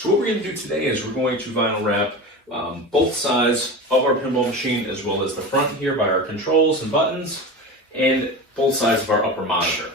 So what we're going to do today is we're going to vinyl wrap both sides of our pinball machine, as well as the front here by our controls and buttons, and both sides of our upper monitor.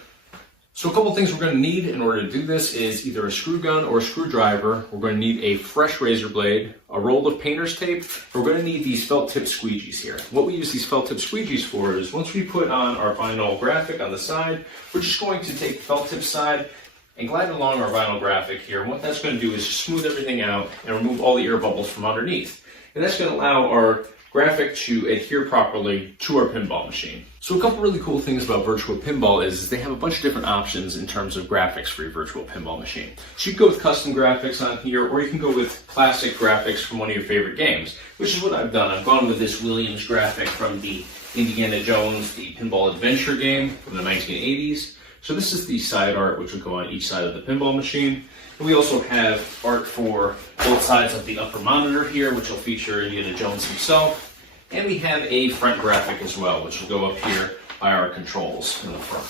So a couple things we're going to need in order to do this is either a screw gun or a screwdriver. We're going to need a fresh razor blade, a roll of painter's tape. We're going to need these felt tip squeegees here. What we use these felt tip squeegees for is once we put on our vinyl graphic on the side, we're just going to take the felt tip side and glide along our vinyl graphic here. And what that's going to do is smooth everything out and remove all the air bubbles from underneath. And that's going to allow our graphic to adhere properly to our pinball machine. So a couple really cool things about Virtual Pinball is they have a bunch of different options in terms of graphics for your Virtual Pinball machine. So you can go with custom graphics on here, or you can go with classic graphics from one of your favorite games, which is what I've done. I've gone with this Williams graphic from the Indiana Jones, the Pinball Adventure game from the 1980s. So this is the side art, which will go on each side of the pinball machine. And we also have art for both sides of the upper monitor here, which will feature Indiana Jones himself. And we have a front graphic as well, which will go up here by our controls in the front.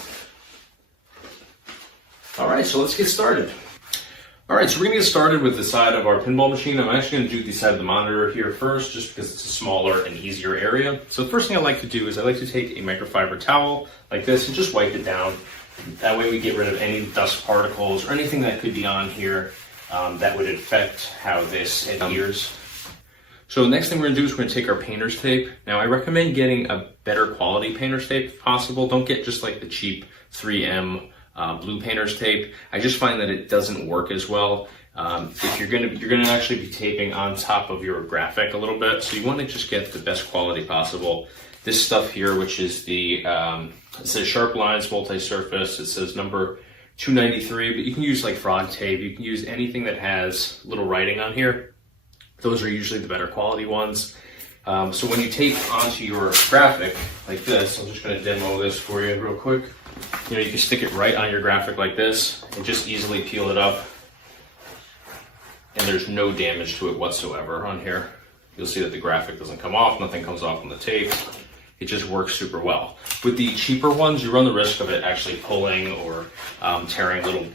All right, so let's get started. All right, so we're gonna get started with the side of our pinball machine. I'm actually gonna do the side of the monitor here first, just because it's a smaller and easier area. So the first thing I like to do is I like to take a microfiber towel like this and just wipe it down. That way we get rid of any dust particles or anything that could be on here that would affect how this adheres. So the next thing we're gonna do is we're gonna take our painter's tape. Now I recommend getting a better quality painter's tape if possible. Don't get just like the cheap 3M blue painter's tape. I just find that it doesn't work as well. If you're gonna actually be taping on top of your graphic a little bit, so you want to just get the best quality possible. This stuff here, which is the it says Sharp Lines multi-surface. It says number 293, but you can use like frog tape. You can use anything that has little writing on here. Those are usually the better quality ones. So when you tape onto your graphic like this, I'm just going to demo this for you real quick. You know, you can stick it right on your graphic like this and just easily peel it up. And there's no damage to it whatsoever on here. You'll see that the graphic doesn't come off, nothing comes off on the tape. It just works super well. With the cheaper ones, you run the risk of it actually pulling or tearing little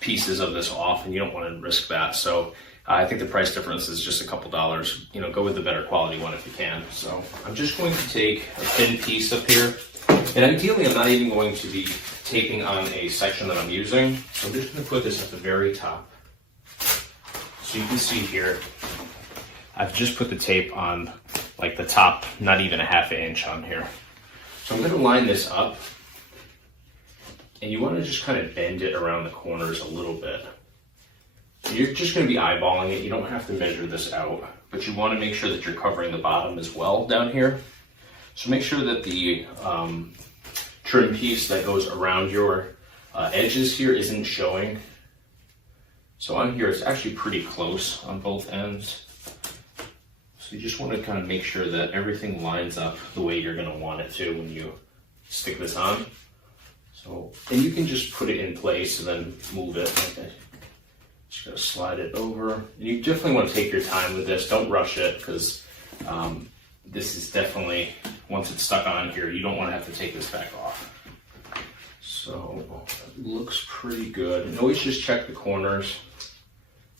pieces of this off, and you don't want to risk that. So I think the price difference is just a couple dollars. You know, go with the better quality one if you can. So I'm just going to take a thin piece up here, and ideally I'm not even going to be taping on a section that I'm using. So I'm just going to put this at the very top. So you can see here, I've just put the tape on like the top, not even a half an inch on here. So I'm going to line this up, and you want to just kind of bend it around the corners a little bit. You're just going to be eyeballing it. You don't have to measure this out, but you want to make sure that you're covering the bottom as well down here. So make sure that the trim piece that goes around your edges here isn't showing. So on here, it's actually pretty close on both ends. So you just want to kind of make sure that everything lines up the way you're going to want it to when you stick this on. So, and you can just put it in place and then move it like that. Just gotta slide it over. And you definitely want to take your time with this. Don't rush it, because this is definitely, once it's stuck on here, you don't want to have to take this back off. So it looks pretty good. And always just check the corners.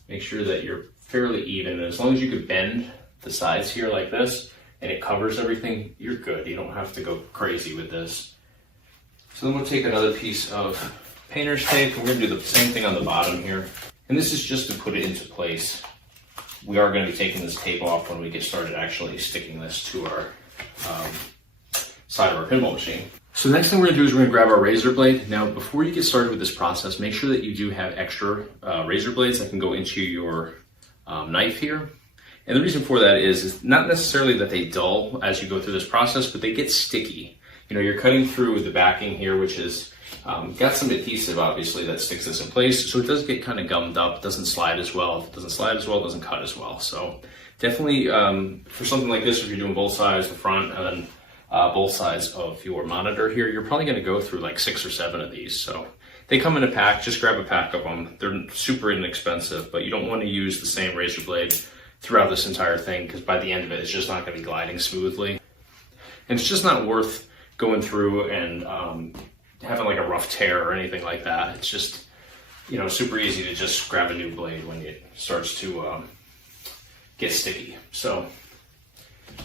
Make sure that you're fairly even. And as long as you could bend the sides here like this and it covers everything, you're good. You don't have to go crazy with this. So then we'll take another piece of painter's tape, and we're going to do the same thing on the bottom here. And this is just to put it into place. We are going to be taking this tape off when we get started actually sticking this to our side of our pinball machine. So the next thing we're going to do is we're going to grab our razor blade. Now, before you get started with this process, make sure that you do have extra razor blades that can go into your knife here. And the reason for that is not necessarily that they dull as you go through this process, but they get sticky. You know, you're cutting through the backing here, which is got some adhesive, obviously, that sticks this in place. So it does get kind of gummed up. It doesn't slide as well. If it doesn't slide as well, it doesn't cut as well. So definitely for something like this, if you're doing both sides, the front, and then both sides of your monitor here, you're probably going to go through like 6 or 7 of these. So they come in a pack. Just grab a pack of them. They're super inexpensive, but you don't want to use the same razor blade throughout this entire thing, because by the end of it, it's just not going to be gliding smoothly. And it's just not worth going through and having like a rough tear or anything like that. It's just, you know, super easy to just grab a new blade when it starts to get sticky. So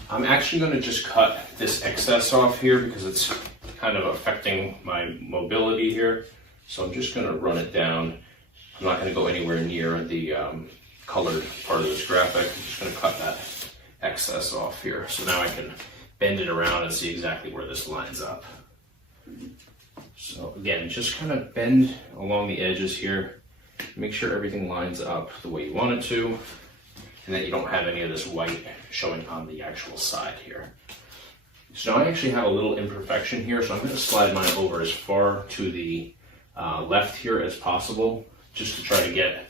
I'm actually going to just cut this excess off here because it's kind of affecting my mobility here. So I'm just going to run it down. I'm not going to go anywhere near the colored part of this graphic. I'm just going to cut that excess off here. So now I can bend it around and see exactly where this lines up. So again, just kind of bend along the edges here. Make sure everything lines up the way you want it to, and that you don't have any of this white showing on the actual side here. So now I actually have a little imperfection here, so I'm going to slide mine over as far to the left here as possible, just to try to get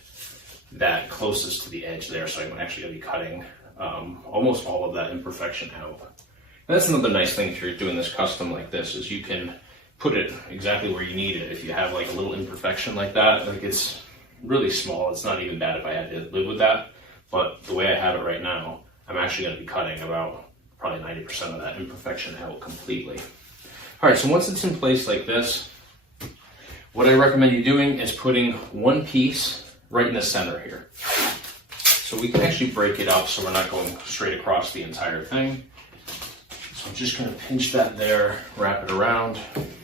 that closest to the edge there. So I'm actually going to be cutting almost all of that imperfection out. And that's another nice thing if you're doing this custom like this, is you can put it exactly where you need it. If you have like a little imperfection like that, like it's really small, it's not even bad if I had to live with that. But the way I have it right now, I'm actually going to be cutting about probably 90% of that imperfection out completely. All right, so once it's in place like this, what I recommend you doing is putting one piece right in the center here. So we can actually break it up so we're not going straight across the entire thing. So I'm just going to pinch that there, wrap it around.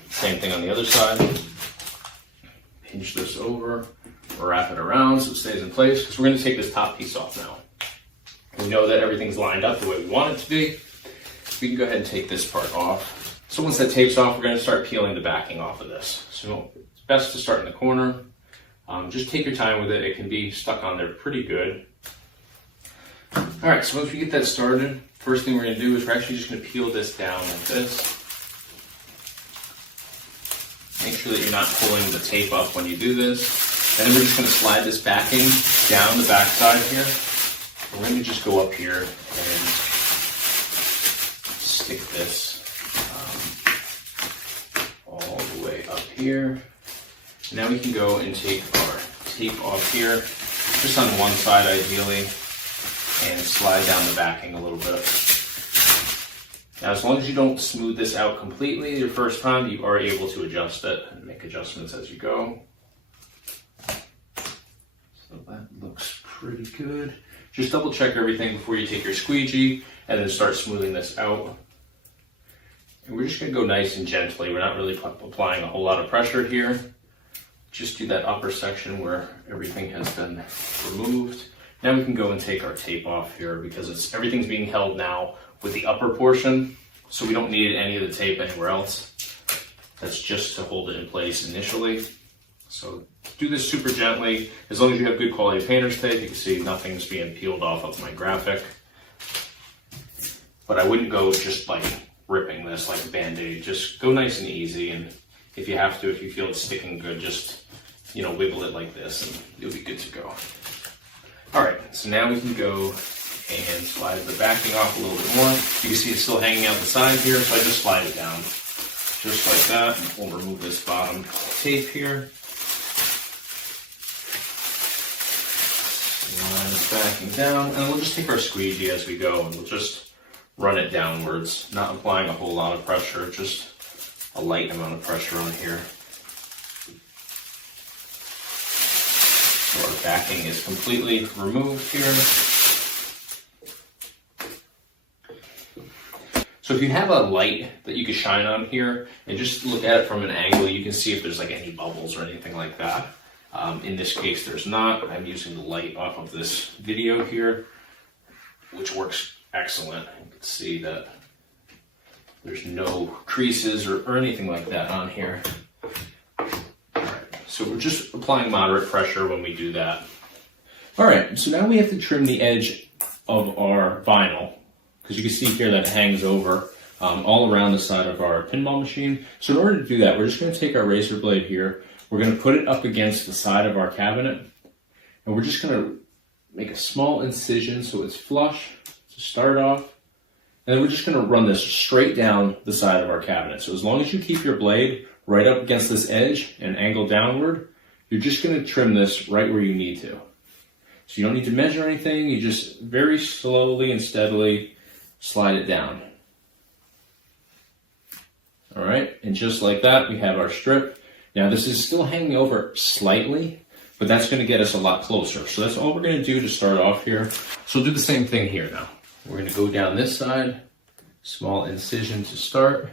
Same thing on the other side. Pinch this over, wrap it around so it stays in place, because we're going to take this top piece off now. We know that everything's lined up the way we want it to be. We can go ahead and take this part off. So once that tape's off, we're going to start peeling the backing off of this. So it's best to start in the corner. Just take your time with it. It can be stuck on there pretty good. All right, so once we get that started, first thing we're going to do is we're actually just going to peel this down like this. Make sure that you're not pulling the tape up when you do this. Then we're just going to slide this backing down the back side here. We're going to just go up here and stick this all the way up here. Now we can go and take our tape off here, just on one side ideally, and slide down the backing a little bit. Now, as long as you don't smooth this out completely your first time, you are able to adjust it and make adjustments as you go. So that looks pretty good. Just double check everything before you take your squeegee and then start smoothing this out. And we're just going to go nice and gently. We're not really applying a whole lot of pressure here. Just do that upper section where everything has been removed. Now we can go and take our tape off here because everything's being held now with the upper portion, so we don't need any of the tape anywhere else. That's just to hold it in place initially. So do this super gently. As long as you have good quality painter's tape, you can see nothing's being peeled off of my graphic. But I wouldn't go just like ripping this like a Band-Aid. Just go nice and easy, and if you have to, if you feel it's sticking good, just, you know, wiggle it like this and you'll be good to go. All right, so now we can go and slide the backing off a little bit more. You can see it's still hanging out the side here, so I just slide it down just like that. And we'll remove this bottom tape here. Slide this backing down, and we'll just take our squeegee as we go, and we'll just run it downwards, not applying a whole lot of pressure, just a light amount of pressure on here. So our backing is completely removed here. So if you have a light that you can shine on here and just look at it from an angle, you can see if there's like any bubbles or anything like that. In this case, there's not. I'm using the light off of this video here, which works excellent. You can see that there's no creases or anything like that on here. So we're just applying moderate pressure when we do that. All right, so now we have to trim the edge of our vinyl, because you can see here that it hangs over all around the side of our pinball machine. So in order to do that, we're just going to take our razor blade here. We're going to put it up against the side of our cabinet, and we're just going to make a small incision so it's flush to start off. And then we're just going to run this straight down the side of our cabinet. So as long as you keep your blade right up against this edge and angle downward, you're just going to trim this right where you need to. So you don't need to measure anything. You just very slowly and steadily slide it down. All right, and just like that, we have our strip. Now this is still hanging over slightly, but that's going to get us a lot closer. So that's all we're going to do to start off here. So we'll do the same thing here now. We're going to go down this side, small incision to start,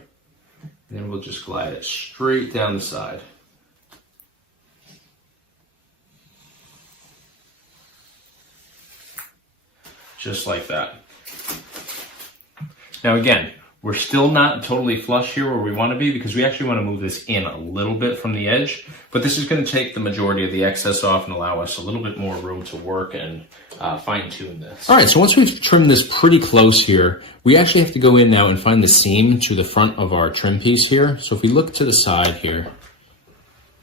and then we'll just glide it straight down the side. Just like that. Now again, we're still not totally flush here where we want to be because we actually want to move this in a little bit from the edge, but this is going to take the majority of the excess off and allow us a little bit more room to work and fine tune this. All right, so once we've trimmed this pretty close here, we actually have to go in now and find the seam to the front of our trim piece here. So if we look to the side here,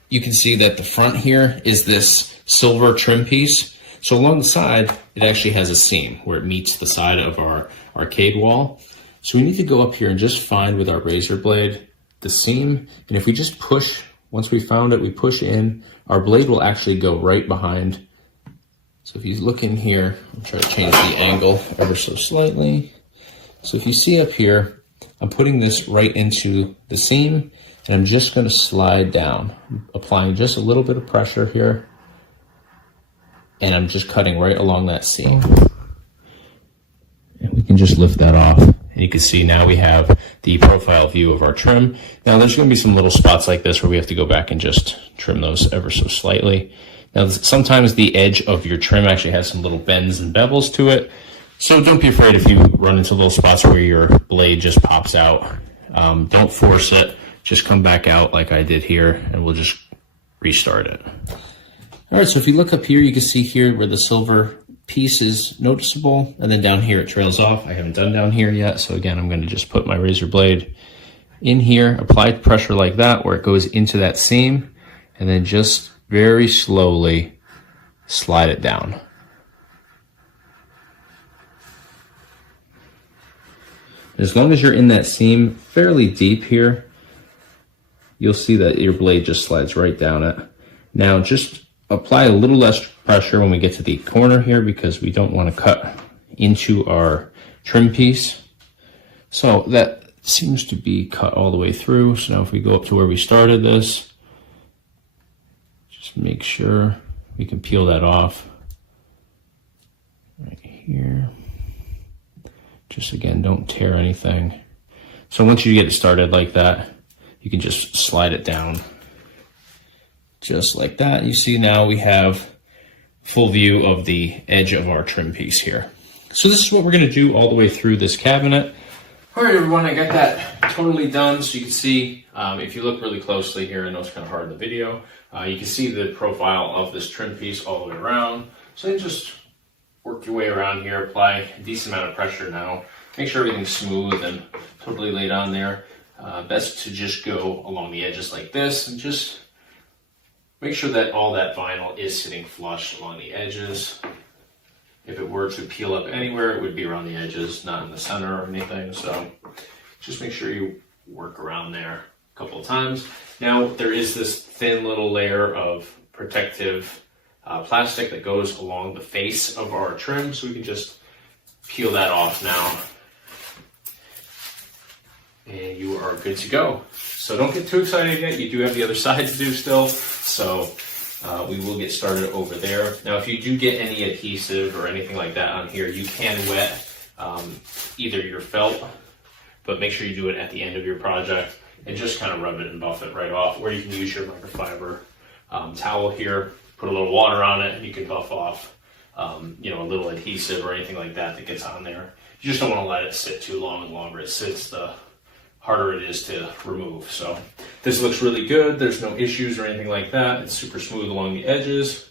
you can see that the front here is this silver trim piece. So along the side, it actually has a seam where it meets the side of our arcade wall. So we need to go up here and just find with our razor blade the seam. And if we just push, once we found it, we push in, our blade will actually go right behind. So if you look in here, I'm trying to change the angle ever so slightly. So if you see up here, I'm putting this right into the seam and I'm just going to slide down, applying just a little bit of pressure here. And I'm just cutting right along that seam. And we can just lift that off. And you can see now we have the profile view of our trim. Now there's going to be some little spots like this where we have to go back and just trim those ever so slightly. Now sometimes the edge of your trim actually has some little bends and bevels to it. So don't be afraid if you run into little spots where your blade just pops out. Don't force it. Just come back out like I did here and we'll just restart it. All right, so if you look up here, you can see here where the silver piece is noticeable, and then down here it trails off. I haven't done down here yet, so again, I'm going to just put my razor blade in here, apply pressure like that where it goes into that seam, and then just very slowly slide it down. As long as you're in that seam fairly deep here, you'll see that your blade just slides right down it. Now just apply a little less pressure when we get to the corner here because we don't want to cut into our trim piece. So that seems to be cut all the way through. So now if we go up to where we started this, just make sure we can peel that off right here. Just again, don't tear anything. So once you get it started like that, you can just slide it down. Just like that. You see now we have full view of the edge of our trim piece here. So this is what we're going to do all the way through this cabinet. All right, everyone, I got that totally done. So you can see, if you look really closely here, I know it's kind of hard in the video, you can see the profile of this trim piece all the way around. So then just work your way around here, apply a decent amount of pressure now. Make sure everything's smooth and totally laid on there. Best to just go along the edges like this and just make sure that all that vinyl is sitting flush along the edges. If it were to peel up anywhere, it would be around the edges, not in the center or anything. So just make sure you work around there a couple of times. Now there is this thin little layer of protective plastic that goes along the face of our trim. So we can just peel that off now. And you are good to go. So don't get too excited yet. You do have the other side to do still. So we will get started over there. Now, if you do get any adhesive or anything like that on here, you can wet either your felt, but make sure you do it at the end of your project and just kind of rub it and buff it right off. Or you can use your microfiber towel here, put a little water on it, and you can buff off a little adhesive or anything like that that gets on there. You just don't want to let it sit too long. The longer it sits, the harder it is to remove. So this looks really good. There's no issues or anything like that. It's super smooth along the edges.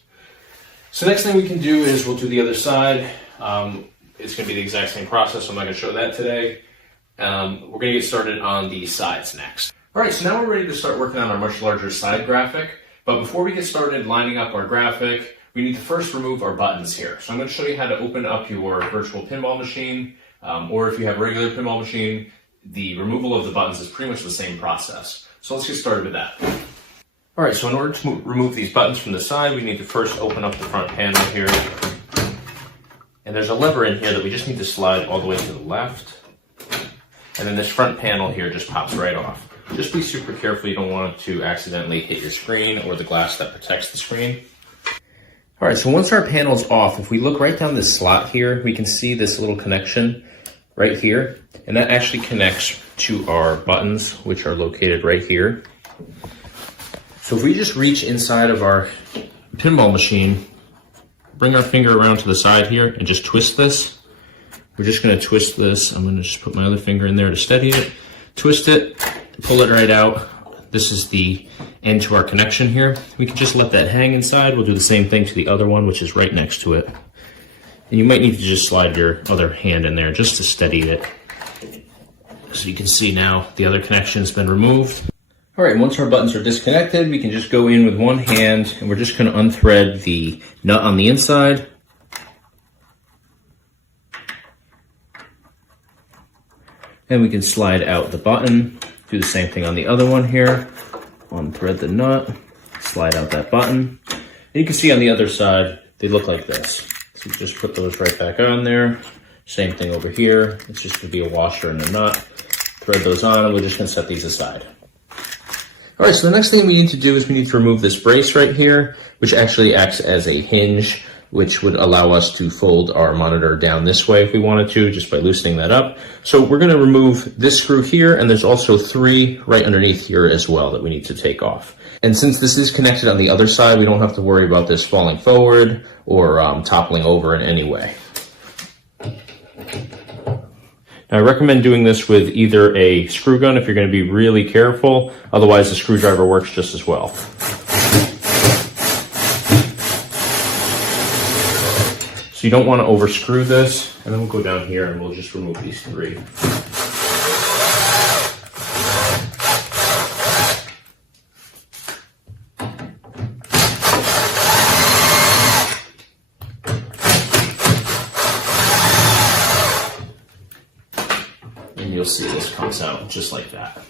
So next thing we can do is we'll do the other side. It's going to be the exact same process. So I'm not going to show that today. We're going to get started on the sides next. All right, so now we're ready to start working on our much larger side graphic. But before we get started lining up our graphic, we need to first remove our buttons here. So I'm going to show you how to open up your virtual pinball machine, or if you have a regular pinball machine, the removal of the buttons is pretty much the same process. So let's get started with that. All right, so in order to remove these buttons from the side, we need to first open up the front panel here. And there's a lever in here that we just need to slide all the way to the left. And then this front panel here just pops right off. Just be super careful. You don't want it to accidentally hit your screen or the glass that protects the screen. All right, so once our panel's off, if we look right down this slot here, we can see this little connection right here, and that actually connects to our buttons, which are located right here. So if we just reach inside of our pinball machine, bring our finger around to the side here and just twist this. We're just gonna twist this. I'm gonna just put my other finger in there to steady it, twist it, pull it right out. This is the end to our connection here. We can just let that hang inside. We'll do the same thing to the other one, which is right next to it. And you might need to just slide your other hand in there just to steady it. So you can see now the other connection's been removed. All right, once our buttons are disconnected, we can just go in with one hand and we're just gonna unthread the nut on the inside. Then we can slide out the button. Do the same thing on the other one here. Unthread the nut, slide out that button. And you can see on the other side, they look like this. So you just put those right back on there. Same thing over here. It's just gonna be a washer and a nut. Thread those on and we're just gonna set these aside. All right, so the next thing we need to do is we need to remove this brace right here, which actually acts as a hinge, which would allow us to fold our monitor down this way if we wanted to, just by loosening that up. So we're gonna remove this screw here, and there's also 3 right underneath here as well that we need to take off. And since this is connected on the other side, we don't have to worry about this falling forward or toppling over in any way. Now, I recommend doing this with either a screw gun if you're gonna be really careful, otherwise the screwdriver works just as well. So you don't want to overscrew this, and then we'll go down here and we'll just remove these 3. And you'll see this comes out just like that.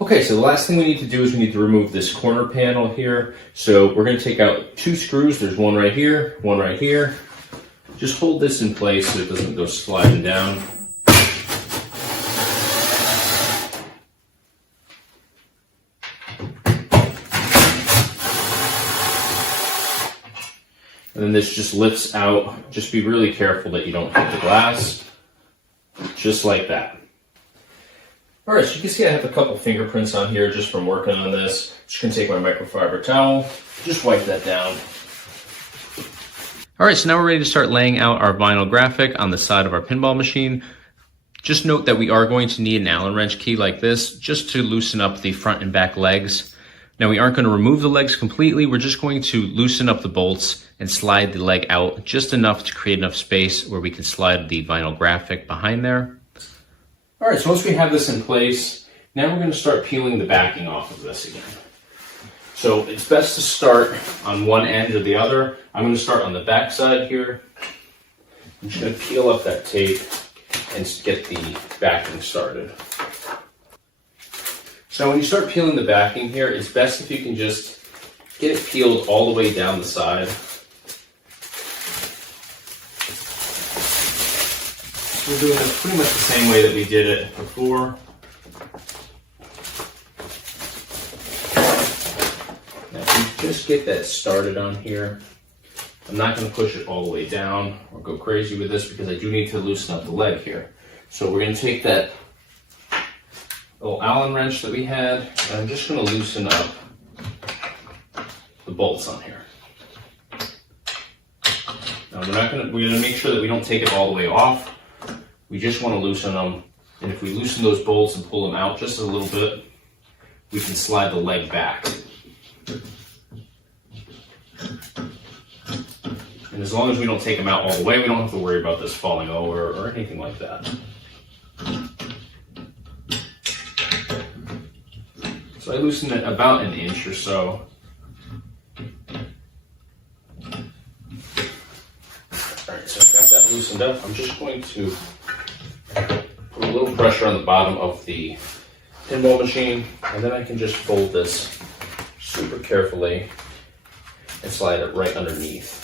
Okay, so the last thing we need to do is we need to remove this corner panel here. So we're going to take out 2 screws. There's one right here, one right here. Just hold this in place so it doesn't go sliding down. And then this just lifts out. Just be really careful that you don't hit the glass. Just like that. All right, so you can see I have a couple fingerprints on here just from working on this. Just gonna take my microfiber towel, just wipe that down. All right, so now we're ready to start laying out our vinyl graphic on the side of our pinball machine. Just note that we are going to need an Allen wrench key like this just to loosen up the front and back legs. Now we aren't going to remove the legs completely, we're just going to loosen up the bolts and slide the leg out just enough to create enough space where we can slide the vinyl graphic behind there. All right, so once we have this in place, now we're going to start peeling the backing off of this again. So it's best to start on one end or the other. I'm going to start on the back side here. I'm just going to peel up that tape and get the backing started. So when you start peeling the backing here, it's best if you can just get it peeled all the way down the side. So we're doing this pretty much the same way that we did it before. Just get that started on here. I'm not going to push it all the way down or go crazy with this because I do need to loosen up the leg here. So we're going to take that little Allen wrench that we had and I'm just going to loosen up the bolts on here. Now we're going to make sure that we don't take it all the way off. We just want to loosen them, and if we loosen those bolts and pull them out just a little bit, we can slide the leg back. And as long as we don't take them out all the way, we don't have to worry about this falling over or anything like that. So I loosened it about an inch or so. Alright, so I've got that loosened up. I'm just going to put a little pressure on the bottom of the pinball machine, and then I can just fold this super carefully and slide it right underneath.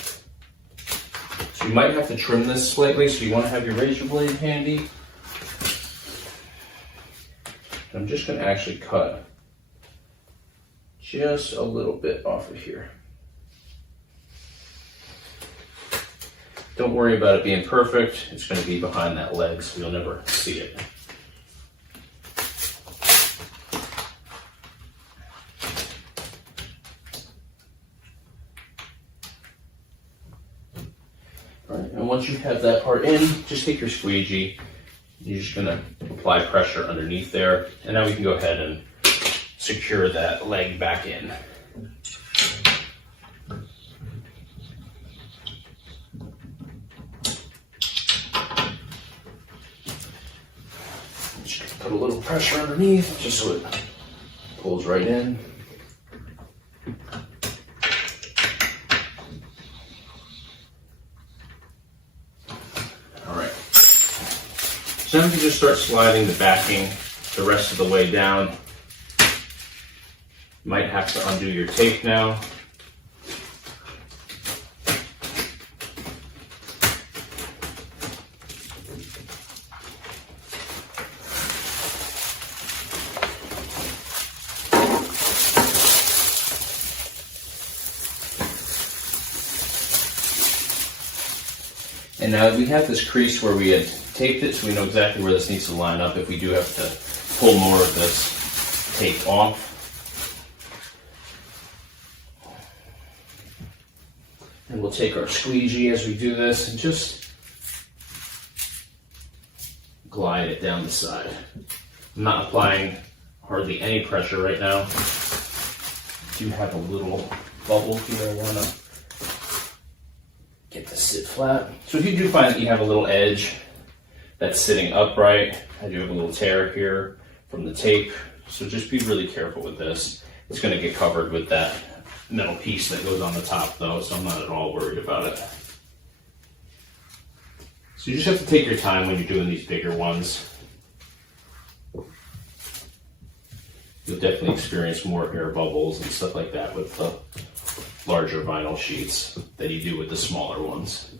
So you might have to trim this slightly, so you want to have your razor blade handy. And I'm just going to actually cut just a little bit off of here. Don't worry about it being perfect. It's going to be behind that leg, so you'll never see it. All right, and once you have that part in, just take your squeegee. You're just going to apply pressure underneath there, and now we can go ahead and secure that leg back in. Just put a little pressure underneath just so it pulls right in. Alright. So now we can just start sliding the backing the rest of the way down. Might have to undo your tape now. And now we have this crease where we had taped it, so we know exactly where this needs to line up if we do have to pull more of this tape off. And we'll take our squeegee as we do this and just glide it down the side. I'm not applying hardly any pressure right now. I do have a little bubble here I want to get this sit flat. So if you do find that you have a little edge that's sitting upright, I do have a little tear here from the tape. So just be really careful with this. It's going to get covered with that metal piece that goes on the top though, so I'm not at all worried about it. So you just have to take your time when you're doing these bigger ones. You'll definitely experience more air bubbles and stuff like that with the larger vinyl sheets than you do with the smaller ones.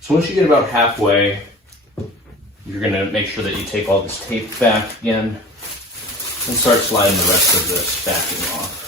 So once you get about halfway, you're going to make sure that you take all this tape back again and start sliding the rest of this backing off.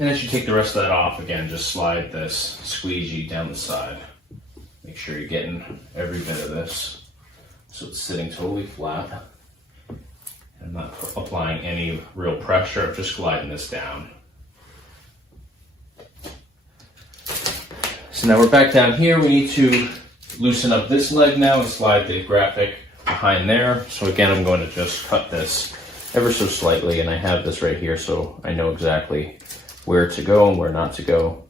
And as you take the rest of that off, again, just slide this squeegee down the side. Make sure you're getting every bit of this so it's sitting totally flat. I'm not applying any real pressure, I'm just gliding this down. So now we're back down here. We need to loosen up this leg now and slide the graphic behind there. So again, I'm going to just cut this ever so slightly, and I have this right here so I know exactly where to go and where not to go.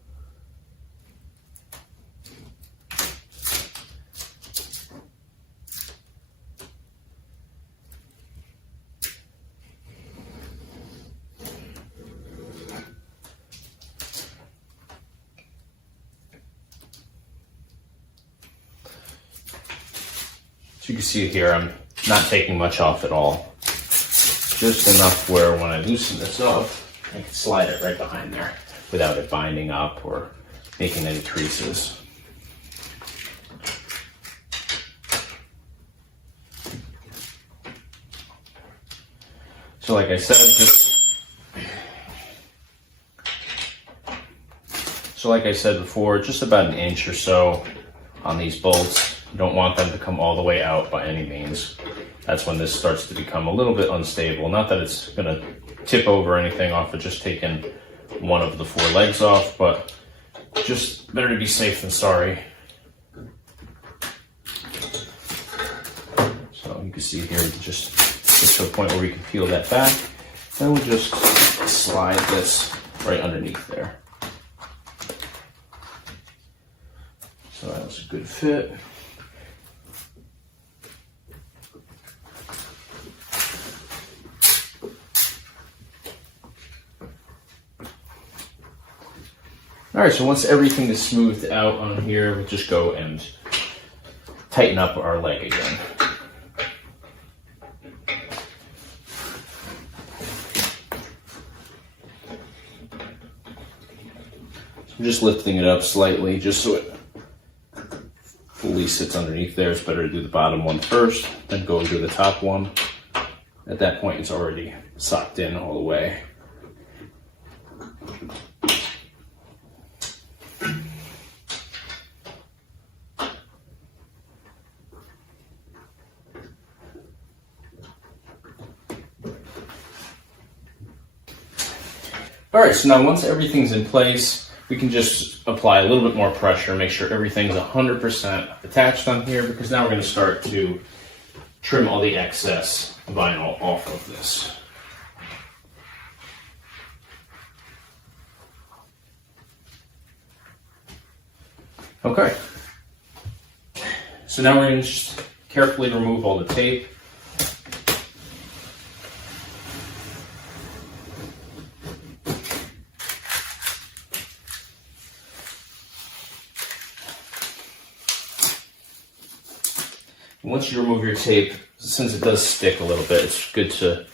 So you can see here, I'm not taking much off at all. Just enough where when I loosen this up, I can slide it right behind there without it binding up or making any creases. So like I said, before, just about an inch or so on these bolts. You don't want them to come all the way out by any means. That's when this starts to become a little bit unstable. Not that it's gonna tip over or anything off of just taking one of the 4 legs off, but just better to be safe than sorry. So you can see here, we can just get to a point where we can peel that back. Then we'll just slide this right underneath there. So that was a good fit. All right, so once everything is smoothed out on here, we'll just go and tighten up our leg again. So I'm just lifting it up slightly just so it fully sits underneath there. It's better to do the bottom one first, then go and do the top one. At that point, it's already socked in all the way. All right, so now once everything's in place, we can just apply a little bit more pressure, make sure everything's 100% attached on here, because now we're going to start to trim all the excess vinyl off of this. Okay, so now we're going to just carefully remove all the tape. Once you remove your tape, since it does stick a little bit, it's good to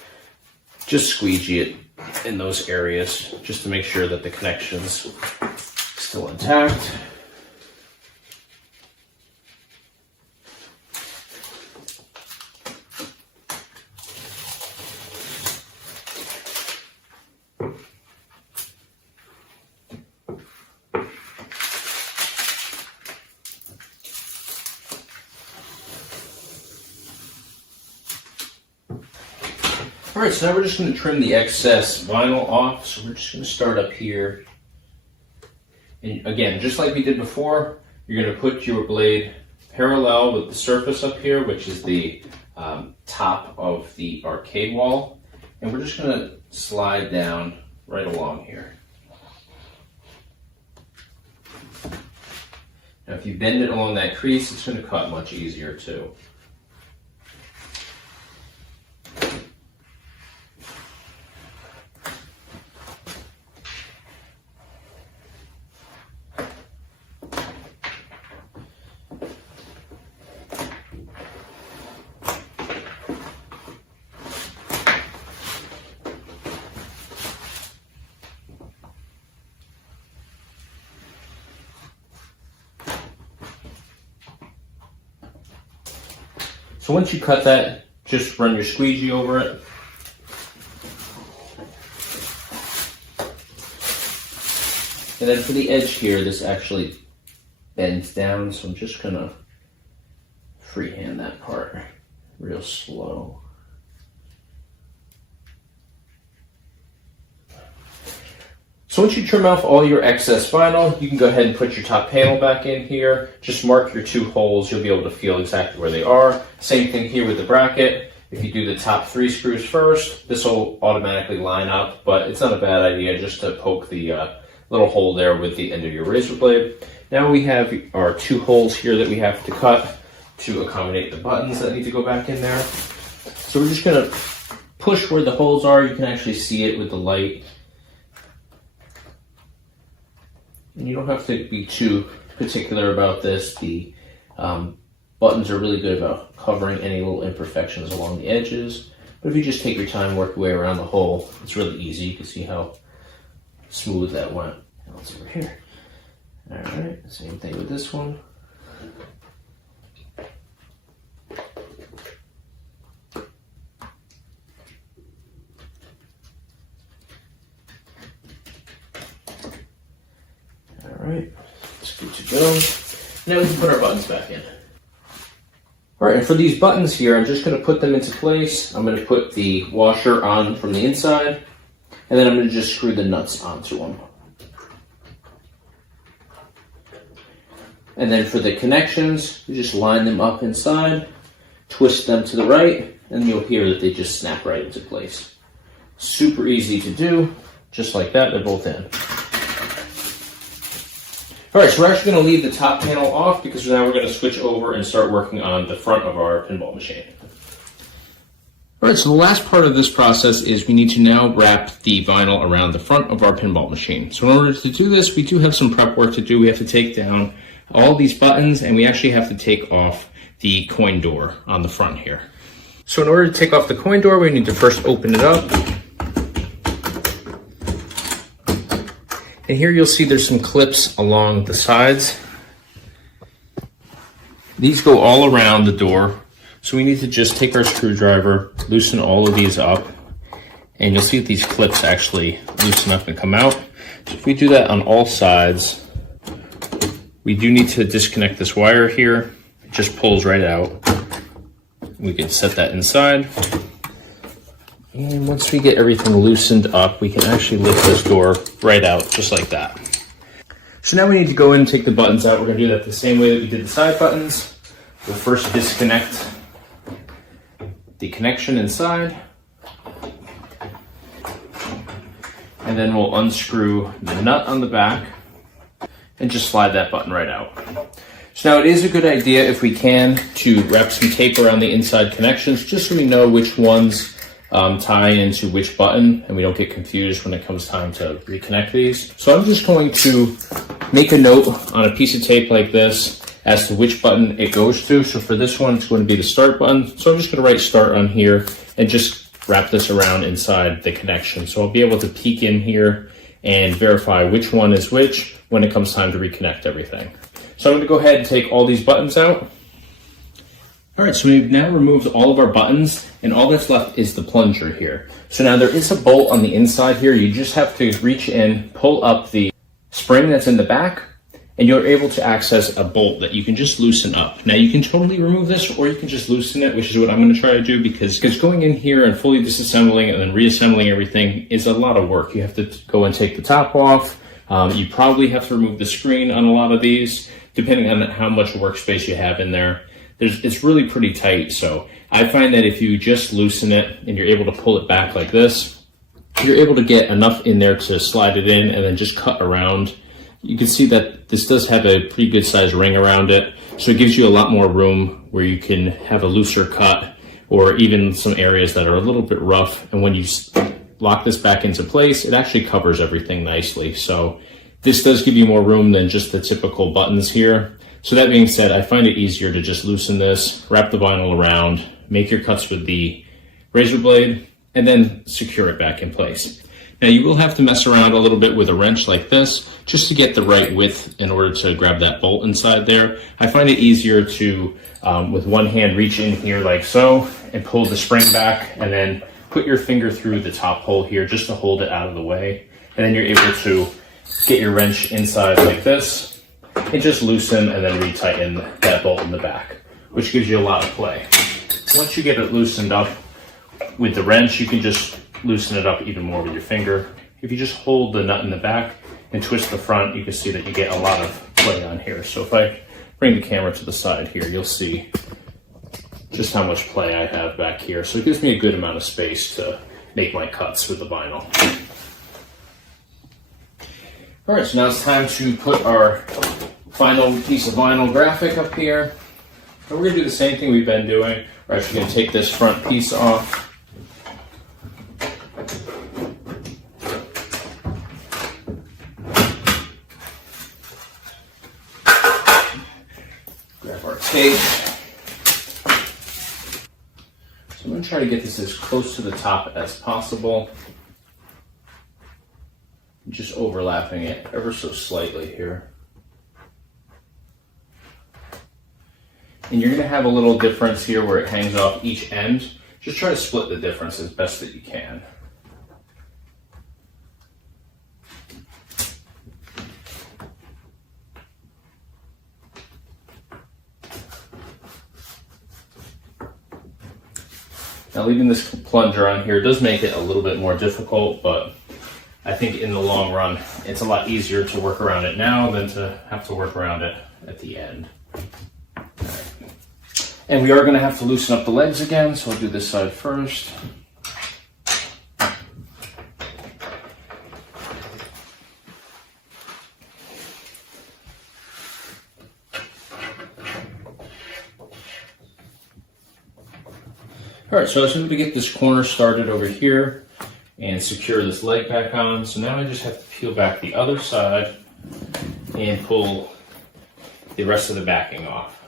just squeegee it in those areas just to make sure that the connection's still intact. All right, so now we're just going to trim the excess vinyl off. So we're just going to start up here. And again, just like we did before, you're going to put your blade parallel with the surface up here, which is the top of the arcade wall. And we're just going to slide down right along here. Now, if you bend it along that crease, it's going to cut much easier too. So once you cut that, just run your squeegee over it. And then for the edge here, this actually bends down, so I'm just gonna freehand that part real slow. So once you trim off all your excess vinyl, you can go ahead and put your top panel back in here. Just mark your 2 holes. You'll be able to feel exactly where they are. Same thing here with the bracket. If you do the top 3 screws first, this will automatically line up, but it's not a bad idea just to poke the little hole there with the end of your razor blade. Now we have our 2 holes here that we have to cut to accommodate the buttons that need to go back in there. So we're just gonna push where the holes are. You can actually see it with the light. And you don't have to be too particular about this. The buttons are really good about covering any little imperfections along the edges. But if you just take your time, work your way around the hole, it's really easy. You can see how smooth that went. Now let's over here. All right, same thing with this one. All right, it's good to go. Now we can put our buttons back in. All right, and for these buttons here, I'm just going to put them into place. I'm going to put the washer on from the inside, and then I'm going to just screw the nuts onto them. And then for the connections, you just line them up inside, twist them to the right, and you'll hear that they just snap right into place. Super easy to do, just like that, they're both in. All right, so we're actually going to leave the top panel off because now we're going to switch over and start working on the front of our pinball machine. All right, so the last part of this process is we need to now wrap the vinyl around the front of our pinball machine. So in order to do this, we do have some prep work to do. We have to take down all these buttons, and we actually have to take off the coin door on the front here. So in order to take off the coin door, we need to first open it up. And here you'll see there's some clips along the sides. These go all around the door. So we need to just take our screwdriver, loosen all of these up, and you'll see that these clips actually loosen up and come out. So if we do that on all sides, we do need to disconnect this wire here. It just pulls right out. We can set that inside. And once we get everything loosened up, we can actually lift this door right out, just like that. So now we need to go in and take the buttons out. We're going to do that the same way that we did the side buttons. We'll first disconnect the connection inside, and then we'll unscrew the nut on the back and just slide that button right out. So now it is a good idea, if we can, to wrap some tape around the inside connections, just so we know which ones tie into which button and we don't get confused when it comes time to reconnect these. So I'm just going to make a note on a piece of tape like this as to which button it goes to. So for this one, it's going to be the start button. So I'm just going to write start on here and just wrap this around inside the connection. So I'll be able to peek in here and verify which one is which when it comes time to reconnect everything. So I'm going to go ahead and take all these buttons out. All right, so we've now removed all of our buttons, and all that's left is the plunger here. So now there is a bolt on the inside here. You just have to reach in, pull up the spring that's in the back, and you're able to access a bolt that you can just loosen up. Now you can totally remove this, or you can just loosen it, which is what I'm going to try to do, because going in here and fully disassembling and then reassembling everything is a lot of work. You have to go and take the top off. You probably have to remove the screen on a lot of these, depending on how much workspace you have in there. It's really pretty tight, so I find that if you just loosen it and you're able to pull it back like this, you're able to get enough in there to slide it in and then just cut around. You can see that this does have a pretty good sized ring around it, so it gives you a lot more room where you can have a looser cut, or even some areas that are a little bit rough. And when you lock this back into place, it actually covers everything nicely. So this does give you more room than just the typical buttons here. So that being said, I find it easier to just loosen this, wrap the vinyl around, make your cuts with the razor blade, and then secure it back in place. Now you will have to mess around a little bit with a wrench like this, just to get the right width in order to grab that bolt inside there. I find it easier to, with one hand, reach in here like so, and pull the spring back, and then put your finger through the top hole here just to hold it out of the way. And then you're able to get your wrench inside like this, and just loosen and then retighten that bolt in the back, which gives you a lot of play. Once you get it loosened up with the wrench, you can just loosen it up even more with your finger. If you just hold the nut in the back and twist the front, you can see that you get a lot of play on here. So if I bring the camera to the side here, you'll see just how much play I have back here. So it gives me a good amount of space to make my cuts with the vinyl. All right, so now it's time to put our final piece of vinyl graphic up here. And we're gonna do the same thing we've been doing. We're actually gonna take this front piece off. Grab our tape. So I'm gonna try to get this as close to the top as possible. Just overlapping it ever so slightly here. And you're gonna have a little difference here where it hangs off each end. Just try to split the difference as best that you can. Now leaving this plunger on here does make it a little bit more difficult, but I think in the long run, it's a lot easier to work around it now than to have to work around it at the end. And we are going to have to loosen up the legs again, so I'll do this side first. All right, so I was able to get this corner started over here and secure this leg back on. So now I just have to peel back the other side and pull the rest of the backing off.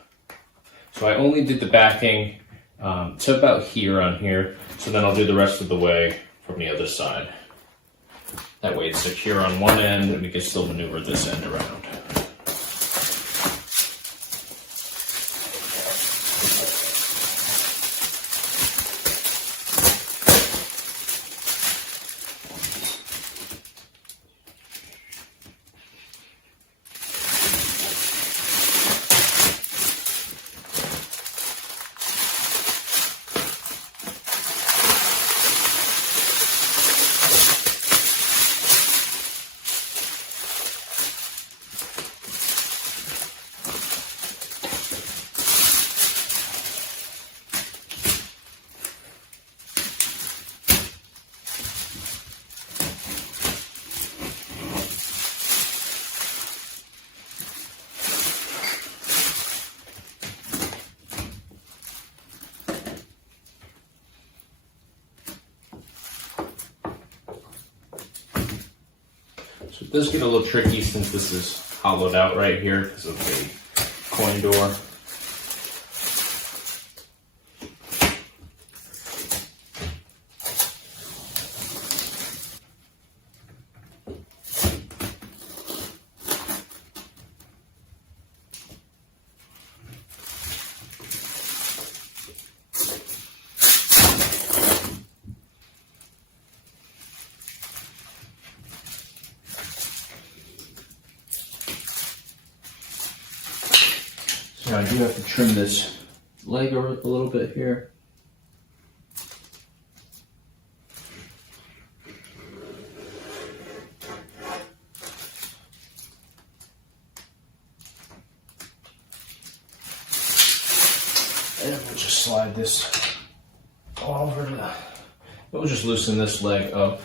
So I only did the backing to about here on here. So then I'll do the rest of the way from the other side. That way it's secure on one end and we can still maneuver this end around. So it does get a little tricky since this is hollowed out right here because of the coin door. Now I do have to trim this leg a little bit here. And we'll just slide this over to we'll just loosen this leg up.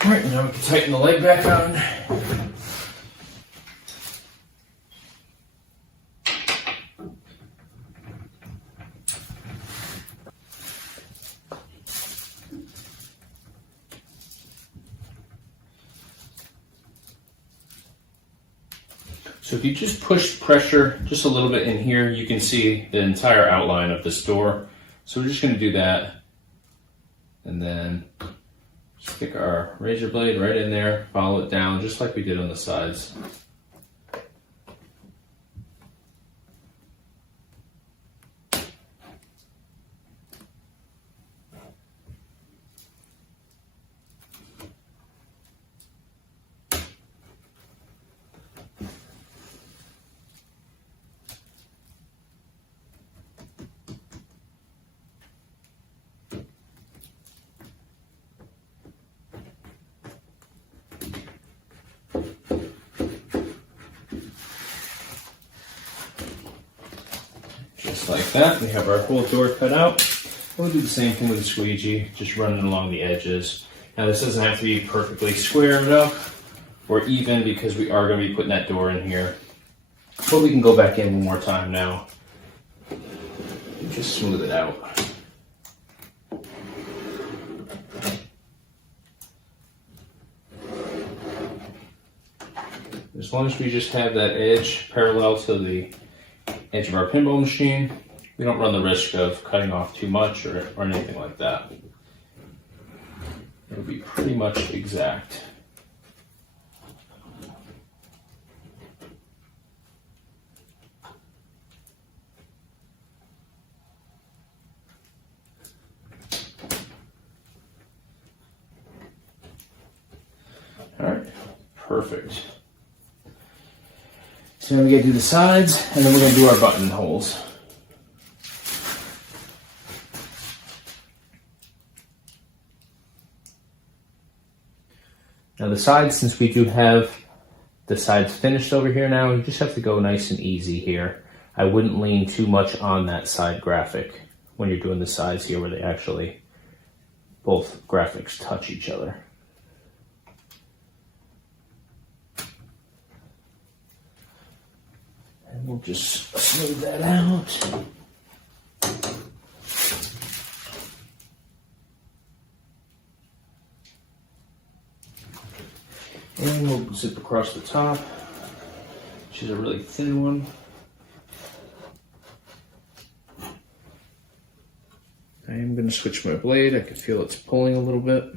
All right, now we can tighten the leg back on. So if you just push pressure just a little bit in here, you can see the entire outline of this door. So we're just going to do that. And then stick our razor blade right in there, follow it down just like we did on the sides. Just like that, we have our whole door cut out. We'll do the same thing with the squeegee, just running along the edges. Now this doesn't have to be perfectly squared up or even because we are going to be putting that door in here. But we can go back in one more time now and just smooth it out. As long as we just have that edge parallel to the edge of our pinball machine, we don't run the risk of cutting off too much or anything like that. It'll be pretty much exact. Perfect. So now we gotta do the sides, and then we're gonna do our buttonholes. Now the sides, since we do have the sides finished over here now, you just have to go nice and easy here. I wouldn't lean too much on that side graphic when you're doing the sides here where they actually, both graphics touch each other. And we'll just smooth that out. And we'll zip across the top, which is a really thin one. I am going to switch my blade. I can feel it's pulling a little bit.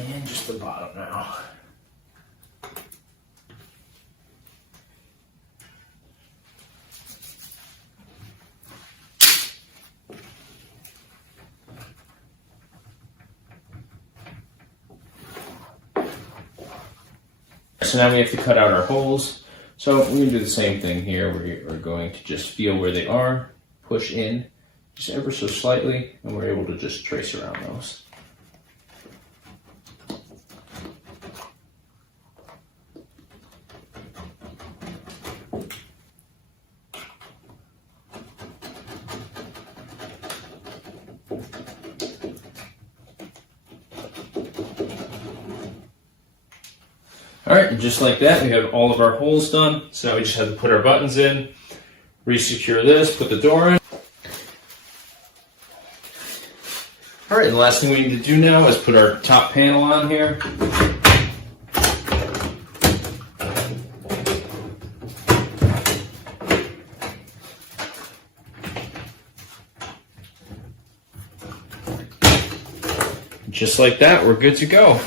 And just the bottom now. So now we have to cut out our holes. So we're going to do the same thing here. We're going to just feel where they are, push in just ever so slightly, and we're able to just trace around those. All right, and just like that, we have all of our holes done. So now we just have to put our buttons in, re-secure this, put the door in. All right, and the last thing we need to do now is put our top panel on here. Just like that, we're good to go.